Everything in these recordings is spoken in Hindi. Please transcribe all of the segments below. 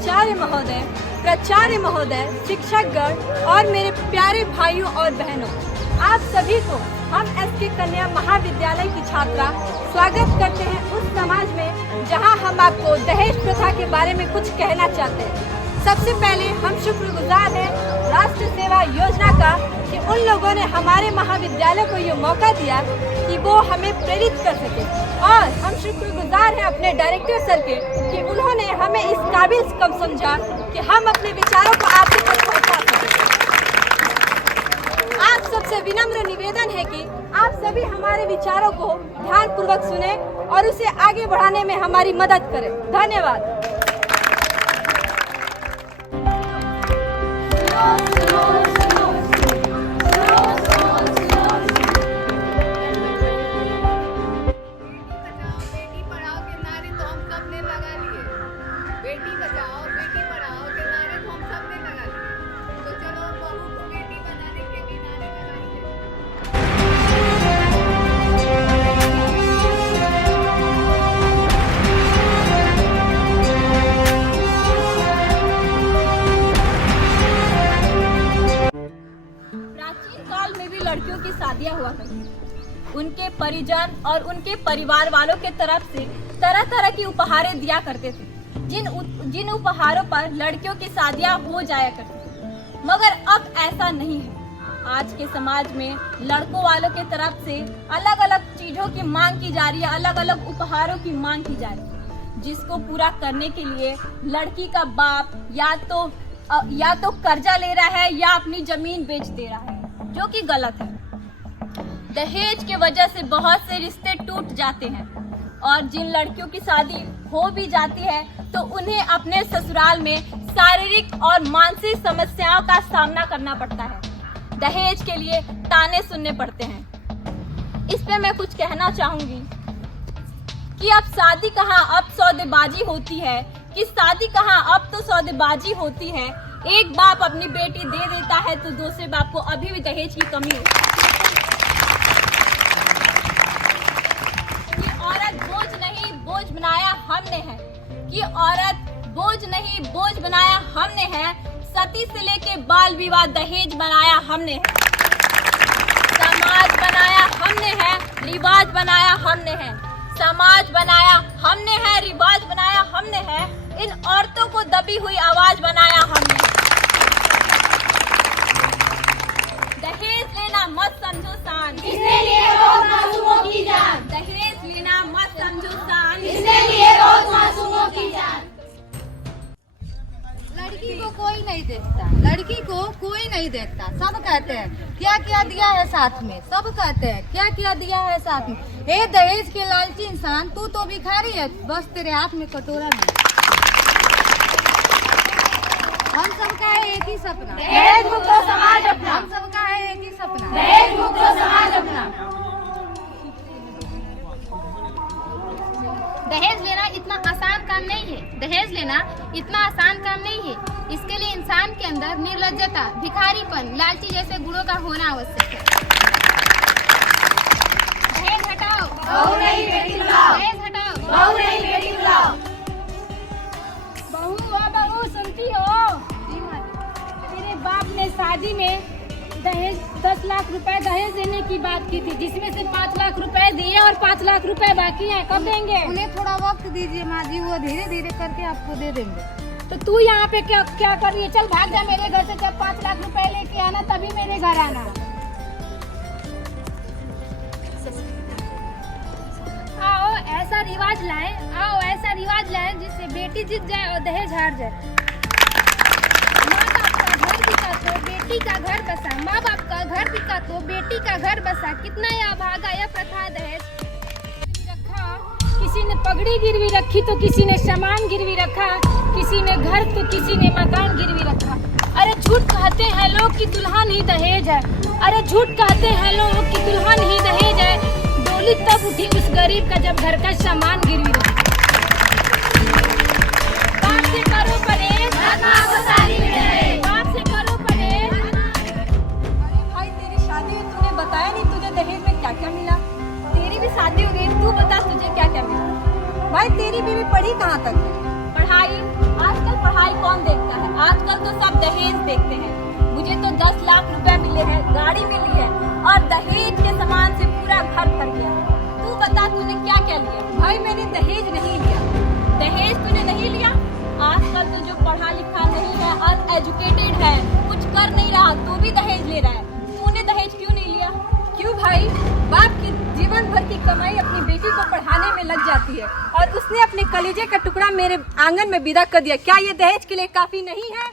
प्राचार्य महोदय, शिक्षकगण और मेरे प्यारे भाइयों और बहनों, आप सभी को हम एसके कन्या महाविद्यालय की छात्रा स्वागत करते हैं उस समाज में जहां हम आपको दहेज प्रथा के बारे में कुछ कहना चाहते हैं। सबसे पहले हम शुक्रगुजार हैं राष्ट्र सेवा योजना का कि उन लोगों ने हमारे महाविद्यालय को ये मौका दिया कि वो हमें प्रेरित कर सके, और हम शुक्रगुजार हैं अपने डायरेक्टर सर के कि उन्होंने हमें इस काबिल कम समझा कि हम अपने विचारों को आपके तक पहुंचा सकें। आप सबसे विनम्र निवेदन है कि आप सभी हमारे विचारों को ध्यानपूर्वक सुने और उसे आगे बढ़ाने में हमारी मदद करें। धन्यवाद। लड़कियों की शादियां हुआ करती, उनके परिजन और उनके परिवार वालों के तरफ से तरह तरह की उपहारें दिया करते थे, जिन उपहारों पर लड़कियों की शादियां हो जाया करती। मगर अब ऐसा नहीं है। आज के समाज में लड़कों वालों के तरफ से अलग अलग चीजों की मांग की जा रही है, अलग अलग उपहारों की मांग की जा रही है, जिसको पूरा करने के लिए लड़की का बाप या तो कर्जा ले रहा है या अपनी जमीन बेच दे रहा है, जो कि गलत है। दहेज के वजह से बहुत से रिश्ते टूट जाते हैं, और जिन लड़कियों की शादी हो भी जाती है तो उन्हें अपने ससुराल में शारीरिक और मानसिक समस्याओं का सामना करना पड़ता है। दहेज के लिए ताने सुनने पड़ते हैं। इस पे मैं कुछ कहना चाहूंगी कि अब शादी कहाँ, अब सौदेबाजी होती है कि शादी कहाँ, अब तो सौदेबाजी होती है। एक बाप अपनी बेटी दे देता है तो दूसरे बाप को अभी भी दहेज की कमी होती है। कि औरत बोझ नहीं बोझ बनाया हमने है, कि औरत बोझ नहीं बोझ बनाया हमने है। सती से लेके बाल विवाह दहेज बनाया हमने है। समाज बनाया हमने है, रिवाज बनाया हमने है। समाज बनाया हमने है, रिवाज बनाया हमने है। इन औरतों को दबी हुई आवाज बनाया हमने। दहेज लेना मत समझो शान, इसने लिए बहुत मासूमों की जान। दहेज लेना मत समझो शान, इसने लिए बहुत मासूमों की जान। लड़की को कोई नहीं देखता, लड़की को कोई नहीं देखता। सब कहते हैं क्या क्या दिया है साथ में, सब कहते हैं क्या क्या दिया है साथ में। हे दहेज के लालची इंसान, तू तो भिखारी है, बस तेरे हाथ में कटोरा नहीं। हम सबका है एक ही सपना, दहेज मुक्त समाज अपना। हम सबका है एक ही सपना, दहेज मुक्त समाज अपना। दहेज लेना इतना आसान काम नहीं है। दहेज लेना इतना आसान काम नहीं है। इसके लिए इंसान के अंदर निर्लज्जता, भिखारीपन, लालची जैसे गुणों का होना आवश्यक है। दहेज हटाओ, बहू नहीं बेटी बुलाओ। दहेज हटाओ, बहू नहीं बेटी बुलाओ। बहू बहू सुनती हो, मेरे बाप ने शादी में दहेज 10 लाख रुपए दहेज देने की बात की थी, जिसमें से 5 लाख रुपए दिए और 5 लाख रुपए बाकी हैं। कब देंगे? उन्हें थोड़ा वक्त दीजिए माँ जी, वो धीरे धीरे करके आपको दे देंगे। तो तू यहाँ पे क्या क्या कर रही है? चल भाग जा मेरे घर से, जब 5 लाख रुपए लेके आना तभी मेरे घर आना। आओ ऐसा रिवाज लाएं जिससे बेटी जीत जाए और दहेज हार जाए। माँ बाप का घर बिका तो बेटी का घर बसा, माँ बाप का घर बिका तो बेटी का घर बसा। कितना यह भागा यह प्रथा दहेज रखा। किसी ने पगड़ी गिरवी रखी तो किसी ने सामान गिरवी रखा, किसी ने घर तो किसी ने मकान गिरवी रखा। अरे झूठ कहते हैं लोग कि दुल्हन ही दहेज है, अरे झूठ कहते हैं लोग कि दुल्हन ही दहेज है। डोली तब उठी उस गरीब का जब घर का सामान गिरवी रखा। बाप से करो परहेज, बाप से करो परहेज। अरे भाई, तेरी शादी में तूने बताया नहीं तुझे दहेज में क्या क्या मिला। तेरी भी शादी हो गई, तू बता तुझे क्या क्या मिला। भाई तेरी बीवी पढ़ी कहाँ तक है? पढ़ाई, आजकल पढ़ाई देखते हैं। मुझे तो 10 लाख रुपए मिले हैं, गाड़ी मिली है और दहेज के सामान से पूरा घर भर गया। तू बता तूने क्या क्या लिया? भाई मैंने दहेज नहीं लिया। दहेज तूने नहीं लिया? आजकल तो जो पढ़ा लिखा नहीं है, अनएजुकेटेड है, कुछ कर नहीं रहा, तो भी दहेज ले रहा है। तूने दहेज क्यों नहीं लिया? क्यों भाई? बाप की जीवन भर की कमाई अपनी बेटी को पढ़ाने में लग जाती है और उसने अपने कलेजे का टुकड़ा मेरे आंगन में विदा कर दिया। क्या ये दहेज के लिए काफी नहीं है?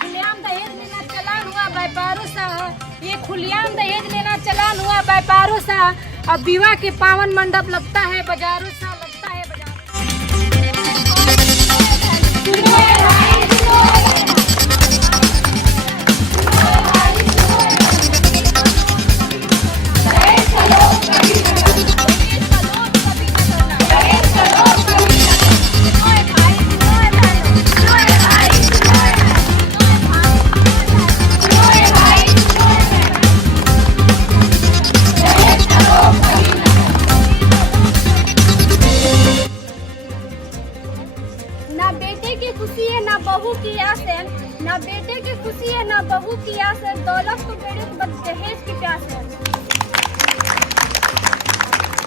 खुलेआम दहेज लेना चलान हुआ व्यापारों सा, ये खुलेआम दहेज लेना चलान हुआ व्यापारों सा। अब विवाह के पावन मंडप लगता है बाजारों सा, लगता है बाजार। ना बेटे की खुशी है ना बहू की आस है, ना बेटे की खुशी है ना बहू की आस है, दौलत तो बेटे को बस दहेज की प्यास है।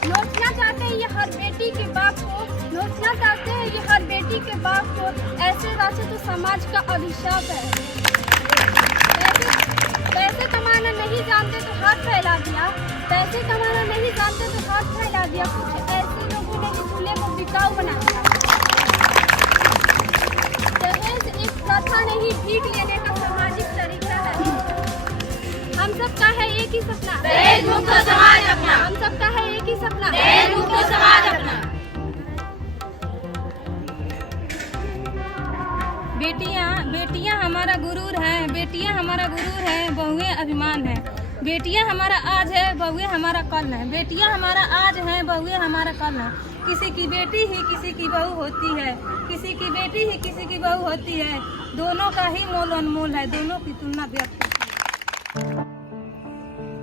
नोचना चाहते हैं ये हर बेटी के बाप को, नोचना चाहते हैं ये हर बेटी के बाप को, ऐसे रास्ते तो समाज का अभिशाप है। पैसे कमाना नहीं जानते तो हाथ फैला दिया, पैसे कमाना नहीं जानते तो हाथ फैला दिया। कुछ ऐसे लोगों ने दूल्हे को बिकाऊ बना दिया। दहेज एक प्रथा नहीं, भीख लेने का सामाजिक तरीका है। हम सबका है एक ही सपना, दहेज मुक्त समाज अपना। हम सबका है एक ही सपना, दहेज मुक्त समाज अपना। बेटियां हमारा गुरूर हैं, बेटियां हमारा गुरूर हैं, बहुएं अभिमान है। बेटियां हमारा आज है, बहुएं हमारा कल है। बेटियां हमारा आज है, बहुएं हमारा कल है। किसी की बेटी ही किसी की बहू होती है, किसी की बेटी ही किसी की बहू होती है। दोनों का ही मोल अनमोल है, दोनों की तुलना व्यर्थ है।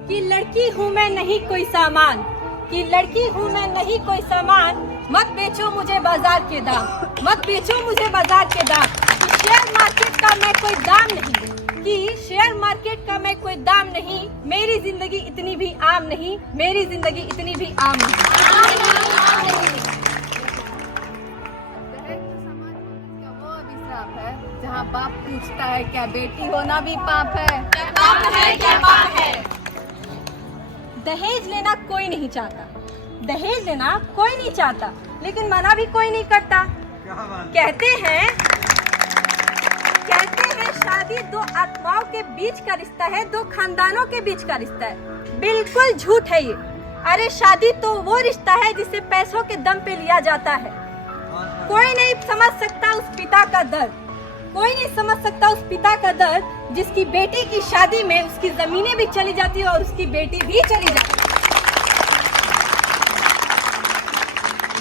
कि लड़की हूँ मैं नहीं कोई सामान, कि लड़की हूँ मैं नहीं कोई सामान, मत बेचो मुझे बाजार के दाम, मत बेचो मुझे बाजार के दाम। कि शेयर मार्केट का मैं कोई दाम नहीं, कि शेयर मार्केट का मैं कोई दाम नहीं, मेरी जिंदगी इतनी भी आम नहीं, मेरी जिंदगी इतनी भी आम नहीं। दहेज तो समाज का वो अभिशाप है जहाँ बाप पूछता है क्या बेटी होना भी पाप है? क्या पाप है, क्या पाप है? दहेज लेना कोई नहीं चाहता, दहेज लेना कोई नहीं चाहता, लेकिन मना भी कोई नहीं करता। कहते हैं शादी दो आत्माओं के बीच का रिश्ता है, दो खानदानों के बीच का रिश्ता है। बिल्कुल झूठ है ये। अरे शादी तो वो रिश्ता है जिसे पैसों के दम पे लिया जाता है। कोई नहीं समझ सकता उस पिता का दर्द, कोई नहीं समझ सकता उस पिता का दर्द जिसकी बेटी की शादी में उसकी जमीनें भी चली जाती है और उसकी बेटी भी चली जाती है।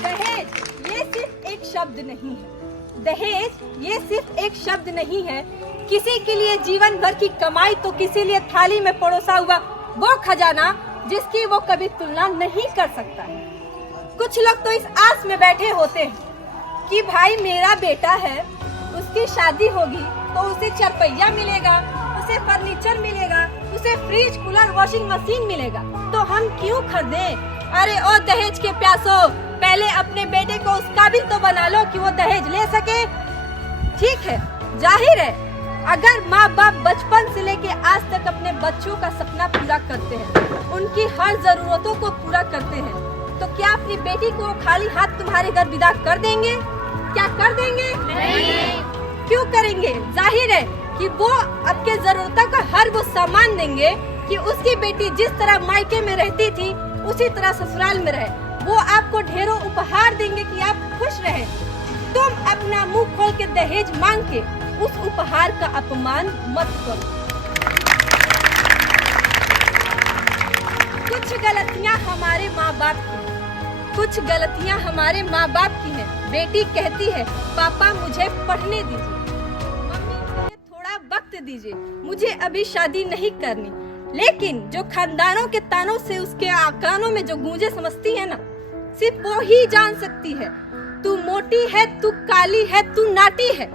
दहेज ये सिर्फ एक शब्द नहीं है, दहेज ये सिर्फ एक शब्द नहीं है। किसी के लिए जीवन भर की कमाई तो किसी लिए थाली में परोसा हुआ वो खजाना जिसकी वो कभी तुलना नहीं कर सकता। कुछ लोग तो इस आस में बैठे होते हैं कि भाई मेरा बेटा है, उसकी शादी होगी तो उसे चरपैया मिलेगा, उसे फर्नीचर मिलेगा, उसे फ्रिज कूलर वॉशिंग मशीन मिलेगा, तो हम क्यों खरीदें? अरे ओ दहेज के प्यासो, पहले अपने बेटे को उस काबिल तो बना लो कि वो दहेज ले सके। ठीक है, जाहिर है अगर माँ बाप बचपन से लेके आज तक अपने बच्चों का सपना पूरा करते हैं, उनकी हर जरूरतों को पूरा करते हैं, तो क्या अपनी बेटी को खाली हाथ तुम्हारे घर विदा कर देंगे? क्या कर देंगे? नहीं। क्यों करेंगे? जाहिर है कि वो आपके जरूरतों का हर वो सामान देंगे कि उसकी बेटी जिस तरह मायके में रहती थी उसी तरह ससुराल में रहे। वो आपको ढेरों उपहार देंगे कि आप खुश रहे। तुम अपना मुंह खोल के दहेज मांग के उस उपहार का अपमान मत करो। कुछ गलतियां हमारे माँ बाप की, कुछ गलतियां हमारे माँ बाप की है। बेटी कहती है पापा मुझे पढ़ने दीजिए, मम्मी मुझे थोड़ा वक्त दीजिए, मुझे अभी शादी नहीं करनी। लेकिन जो खानदानों के तानों से उसके कानों में जो गूंजे समझती है ना, सिर्फ वो ही जान सकती है। तू मोटी है, तू काली है, तू नाटी है,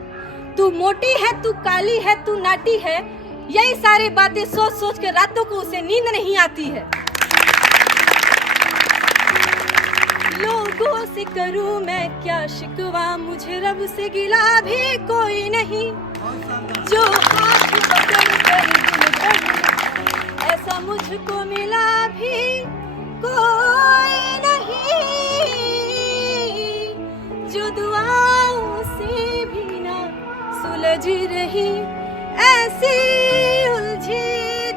तू मोटी है, तू काली है, तू नाटी है, यही सारी बातें सोच सोच के रातों को उसे नींद नहीं आती है। लोगों से करूं मैं क्या शिकवा, मुझे रब से गिला भी कोई नहीं, जो हाथ पकड़ कर दिल बढ़े, ऐसा मुझको मिला भी कोई नहीं, जो दुआओं से भी ना सुलझ रही, ऐसी उलझी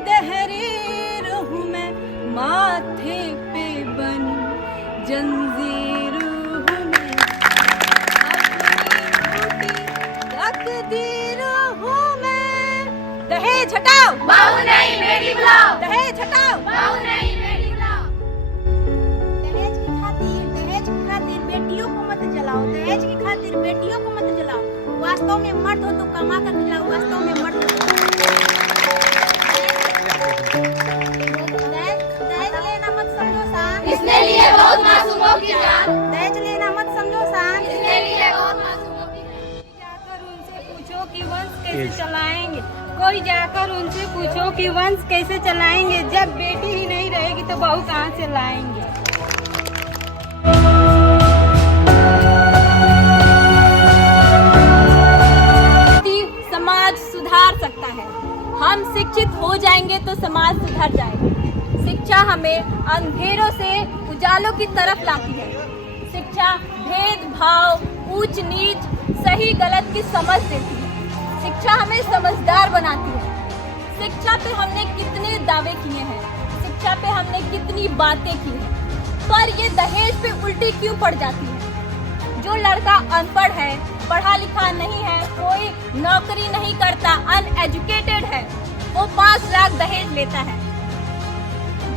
दहरीर हूँ मैं, माथे पे बनी जंजीर हूँ मैं, अपनी तकदीर हूँ मैं। दहेज हटाओ, बहू नहीं बेटी बुलाओ, दहेज हटाओ, बहू नहीं बेटी बुलाओ। दहेज की खातिर बेटियों को मत जलाओ, दहेज की खातिर बेटियों को मत जलाओ। वास्तव में मर्द हो तो कमा कर खिलाओ, वास्तव में मर्द हो दहेज लेना मत समझो शान, इसने लिए बहुत मासूमों की जान, दहेज लेना मत समझो शान, इसने लिए बहुत मासूमों की जान। जाकर उनसे पूछो कि वंश कैसे चलाएंगे, कोई जाकर उनसे पूछो कि वंश कैसे चलाएंगे, जब बेटी ही नहीं रहेगी तो बहू कहाँ से लाएंगे। समाज सुधार सकता है। हम शिक्षित हो जाएंगे तो समाज सुधर जाएगा। शिक्षा हमें अंधेरों से उजालों की तरफ लाती है। शिक्षा भेदभाव, ऊंच नीच, सही गलत की समझ देती है। शिक्षा हमें समझदार बनाती है। शिक्षा पे हमने कितने दावे किए हैं, शिक्षा पे हमने कितनी बातें की हैं, पर ये दहेज पे उल्टी क्यों पड़ जाती है? जो लड़का अनपढ़ है, पढ़ा लिखा नहीं है, कोई नौकरी नहीं करता, अनएजुकेटेड है, वो 5 लाख दहेज लेता है।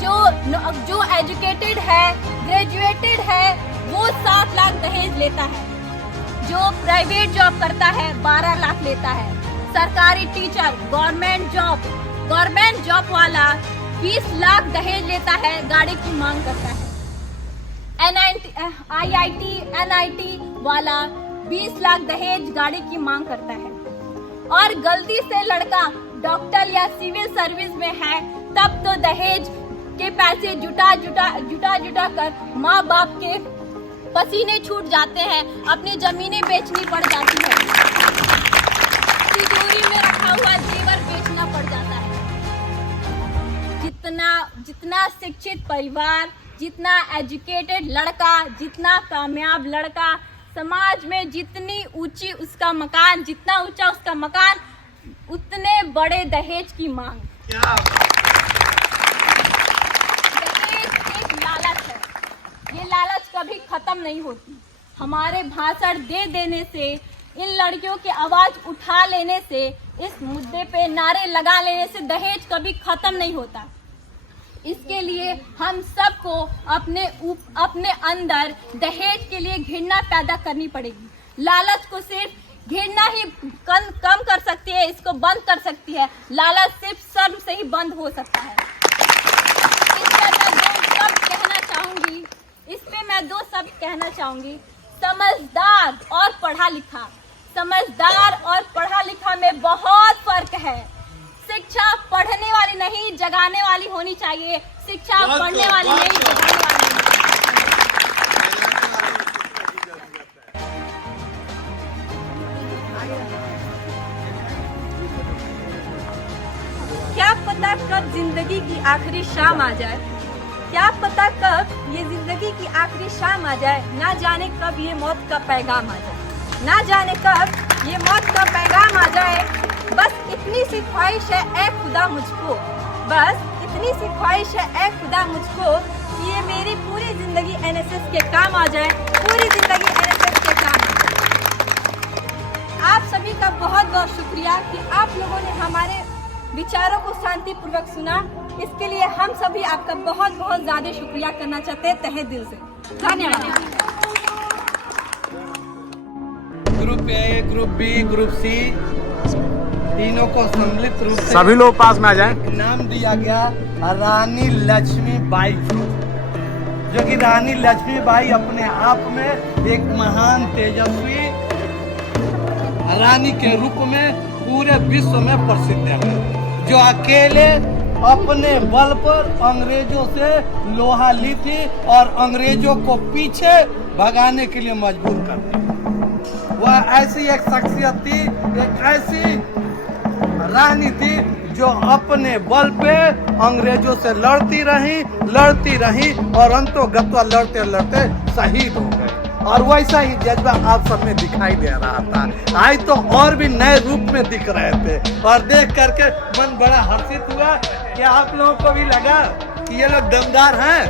जो एजुकेटेड है, ग्रेजुएटेड है, वो 7 लाख दहेज लेता है। जो प्राइवेट जॉब करता है 12 लाख लेता है। सरकारी टीचर, गवर्नमेंट जॉब वाला 20 लाख दहेज लेता है, गाड़ी की मांग करता है। IIT, NIT वाला 20 लाख दहेज गाड़ी की मांग करता है। और गलती से लड़का डॉक्टर या सिविल सर्विस में है, तब तो दहेज के पैसे जुटा कर माँ बाप के पसीने छूट जाते हैं, अपनी जमीनें बेचनी पड़ जाती है, तिजोरी में रखा हुआ जेवर बेचना पड़ जाता है। जितना शिक्षित परिवार, जितना एजुकेटेड लड़का, जितना कामयाब लड़का, समाज में जितनी ऊंची उसका मकान, जितना ऊंचा उसका मकान, उतने बड़े दहेज की मांग। दहेज एक लालच है, ये लालच कभी खत्म नहीं होती। हमारे भाषण दे देने से, इन लड़कियों की आवाज उठा लेने से, इस मुद्दे पे नारे लगा लेने से दहेज कभी खत्म नहीं होता। इसके लिए हम सबको अपने अंदर दहेज के लिए घृणा पैदा करनी पड़ेगी। लालच को सिर्फ घृणा ही कम कर सकती है, इसको बंद कर सकती है। लालच सिर्फ शर्म से ही बंद हो सकता है। इस पे मैं दो शब्द कहना चाहूंगी। समझदार और पढ़ा लिखा। समझदार और पढ़ा लिखा में बहुत फर्क है। शिक्षा पढ़ने वाली नहीं, जगाने वाली होनी चाहिए। शिक्षा पढ़ने वाली नहीं, जगाने वाली होनी चाहिए। क्या पता कब जिंदगी की आखिरी शाम आ जाए, क्या पता कब ये जिंदगी की आखिरी शाम आ जाए, ना जाने कब ये मौत का पैगाम आ जाए, ना जाने कब ये मौत का पैगाम आ जाए। बस इतनी सी ख्वाहिश है ऐ खुदा मुझको, बस इतनी सी ख्वाहिश है ऐ खुदा मुझको कि ये मेरी पूरी जिंदगी NSS के काम आ जाए, पूरी जिंदगी NSS के काम आ जाए। आप सभी का बहुत बहुत शुक्रिया कि आप लोगों ने हमारे विचारों को शांतिपूर्वक सुना। इसके लिए हम सभी आपका बहुत बहुत ज्यादा शुक्रिया करना चाहते हैं तहे दिल से। धन्यवाद। Group A, group B, group C तीनों को सम्मिलित रूप से सभी लोग पास में आ जाएं। नाम दिया गया रानी लक्ष्मीबाई, जो कि रानी लक्ष्मीबाई अपने आप में एक महान तेजस्वी रानी के रूप में पूरे विश्व में प्रसिद्ध है, जो अकेले अपने बल पर अंग्रेजों से लोहा ली थी और अंग्रेजों को पीछे भगाने के लिए मजबूर कर दी। वह ऐसी एक शख्सियत थी, एक ऐसी रानी थी जो अपने बल पे अंग्रेजों से लड़ती रही और अंतोगत्वा लड़ते लड़ते शहीद हो गए। और वैसा ही जज्बा आप सब में दिखाई दे रहा था। आज तो और भी नए रूप में दिख रहे थे और देख करके मन बड़ा हर्षित हुआ कि आप लोगों को भी लगा कि ये लोग दमदार हैं,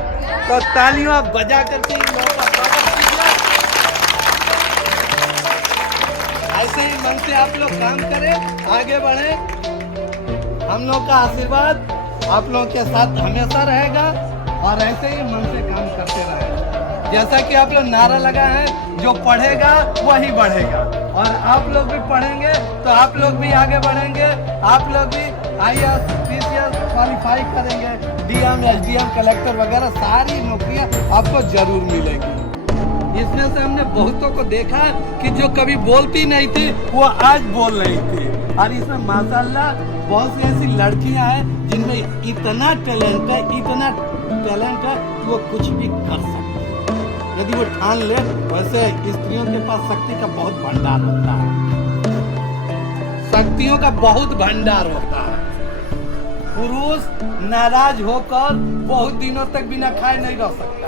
तो तालियां आप बजा करके इन लोगों का स्वागत कीजिए। ऐसे ही मन से आप लोग काम करें, आगे बढ़े। हम लोग का आशीर्वाद आप लोगों के साथ हमेशा रहेगा और ऐसे ही मन से काम करते रहें। जैसा कि आप लोग नारा लगा है, जो पढ़ेगा वही बढ़ेगा, और आप लोग भी पढ़ेंगे तो आप लोग भी आगे बढ़ेंगे। आप लोग भी IAS, PCS क्वालिफाई करेंगे, DM, SDM, कलेक्टर वगैरह सारी नौकरियां आपको जरूर मिलेगी। इसमें से हमने बहुतों को देखा कि जो कभी बोलती नहीं थी वो आज बोल रही थी, और इसमें माशाल्लाह बहुत सी ऐसी लड़कियां हैं जिनमें इतना टैलेंट है कि वो कुछ भी कर सकती है यदि वो ठान ले। वैसे स्त्रियों के पास शक्ति का बहुत भंडार होता है, शक्तियों का बहुत भंडार होता है। पुरुष नाराज होकर बहुत दिनों तक बिना खाए नहीं रह सकता,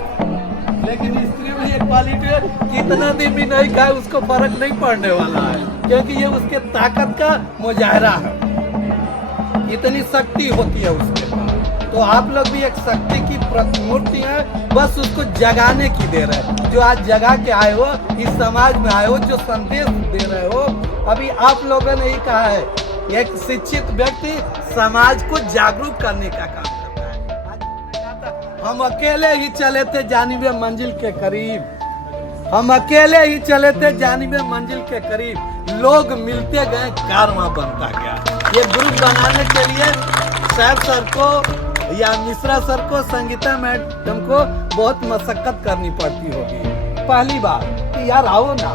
लेकिन स्त्री में ये क्वालिटी है, कितना दिन भी नहीं खाए उसको फर्क नहीं पड़ने वाला है, क्योंकि ये उसके ताकत का मुजाहरा है, इतनी शक्ति होती है उसके पास। तो आप लोग भी एक शक्ति की प्रतिमूर्ति है, बस उसको जगाने की देर है। जो आज जगा के आए हो, इस समाज में आए हो, जो संदेश दे रहे हो, अभी आप लोगों ने ही कहा है, एक शिक्षित व्यक्ति समाज को जागरूक करने का काम करता है। हम अकेले ही चले थे जानिबे मंजिल के करीब, हम अकेले ही चले थे जानिबे मंजिल के करीब, लोग मिलते गए, कारवां बनता गया। ये ग्रुप बनाने के लिए साहब सर को या मिश्रा सर को, संगीता मैडम को बहुत मशक्कत करनी पड़ती होगी। पहली बार कि यार आओ ना,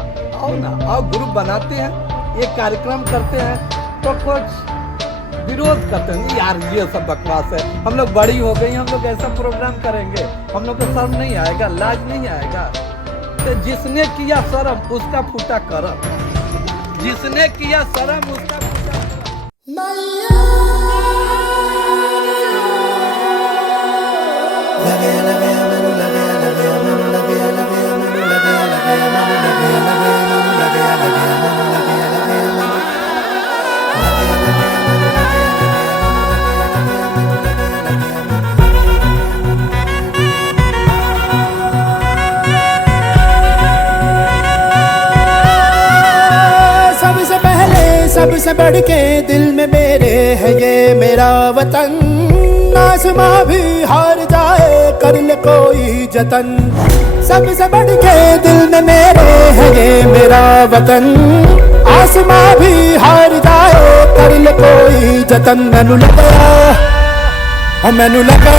ग्रुप बनाते हैं, एक कार्यक्रम करते हैं, तो कुछ विरोध करते हैं, यार ये सब बकवास है, हम लोग बड़ी हो गई, हम लोग ऐसा प्रोग्राम करेंगे, हम लोग को शर्म नहीं आएगा, लाज नहीं आएगा। तो जिसने किया शर्म उसका फूटा करम, जिसने किया शर्म उसका फूटा सबसे बढ़ के दिल में मेरे है ये मेरा वतन, आसमां भी हार जाए कर ले कोई जतन। सबसे बढ़ के दिल में मेरे है ये मेरा वतन, आसमां भी हार जाए कर ले कोई जतन। मैनू लग गया, मैनू लग गया,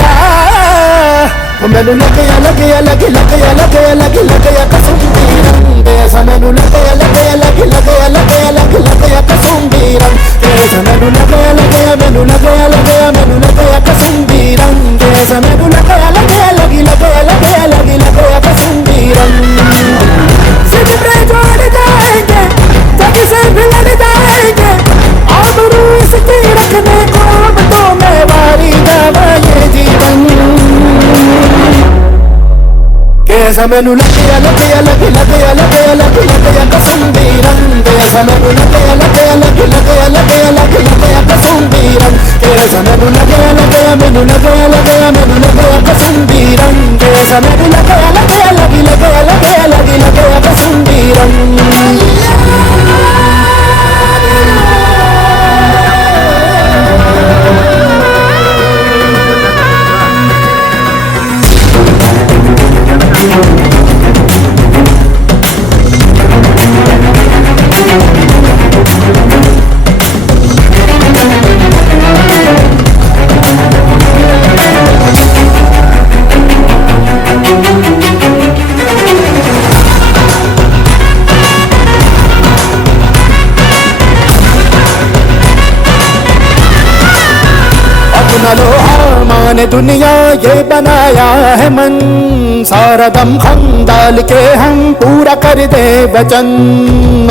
मैनू लग गया, लग गया, लग गया, लग गया, लग गया कसुंदी रंग ऐसा। मैनू लग गया, लग गया, लग गया, लग गया, लग गया कसुंदी रंग ऐसा। मैनू लग गया, लग गया, मैनू लग गया, लग गया, मैनू लग गया कसुंदी रंग ऐसा। मैनू लग गया, लग गया, लग गया, लग गया, लग गया कसुंदी रंग। सिर पे जोड़ जाएंगे, जग से भी लड़ जाएंगे, आबरू इसकी रखने को अब तो मैं वारी जावा ये जीवन। कैसा मैनू लग गया, लग गया, लग गया, लग गया, लग गया कसुंदी रंग ऐसा। मैनू लग गया, लग गया, लग गया, लग गया, लग गया कसुंदी रंग ऐसा। मैनू लग गया, लग गया, मैनू लग गया, लग गया, मैनू लग गया कसुंदी रंग ऐसा। मैनू लग गया, लग गया, लग गया, लग गया, लग गया कसुंदी रंग। ने दुनिया ये बनाया है मन, सारा दम खम डाल के हम पूरा कर दे वचन।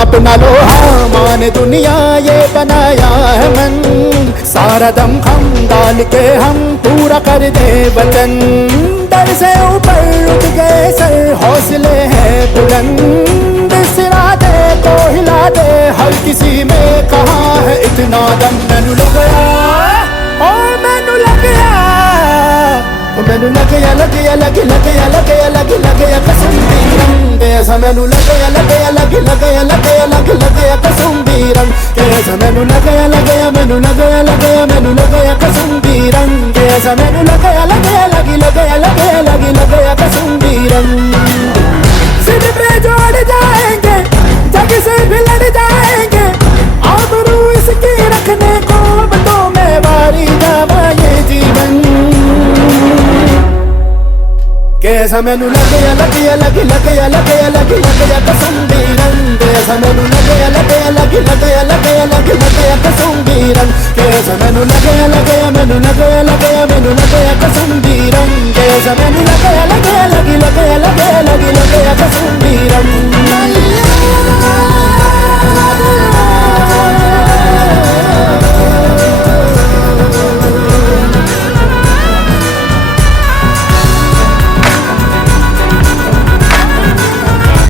अपना लोहा माँ ने दुनिया ये बनाया है मन, सारा दम खम डाल के हम पूरा कर दे वचन। डर से ऊपर उठ गए सर, हौसले हैं बुलंद, इस इरादे को हिला दे हर किसी में कहाँ है इतना दम। मैनू लग गया, ओ मैनू लग गया, ओ मैनू लग गया, लग गया, लग लग गया, लग गया, लग लग गया कसम दी रंग ऐसा। मैनू लग गया, लग गया, लग लग गया, लग गया, लग लग गया कसम दी रंग कैसा। मैनू लग गया, लग गया, मैनू लग गया, लग गया, मैनू लग गया कसम दी रंग कैसा। मैनू लग गया, लग गया, लग लग गया, लग गया, लग गया कसम दी रंग। सिर पे जोड़ जाएंगे, जग से भी लड़ जाएंगे, आबरू इसकी रखने को बटों में वारी जावा ये जीवन कैसा। मैनू लग गया, लग गया, लग लग गया, लग गया, लग लग गया कसम दी रंग कैसा। मैनू लग गया, लग गया, लग लग गया, लग गया, लग लग गया कसम दी रंग कैसा। मैनू लग गया, लग गया, मैनू लग गया, लग गया, मैनू लग गया कसम दी रंग कैसा। मैनू लग गया, लग गया, लग लग गया, लग गया, लग लग गया कसम दी रंग।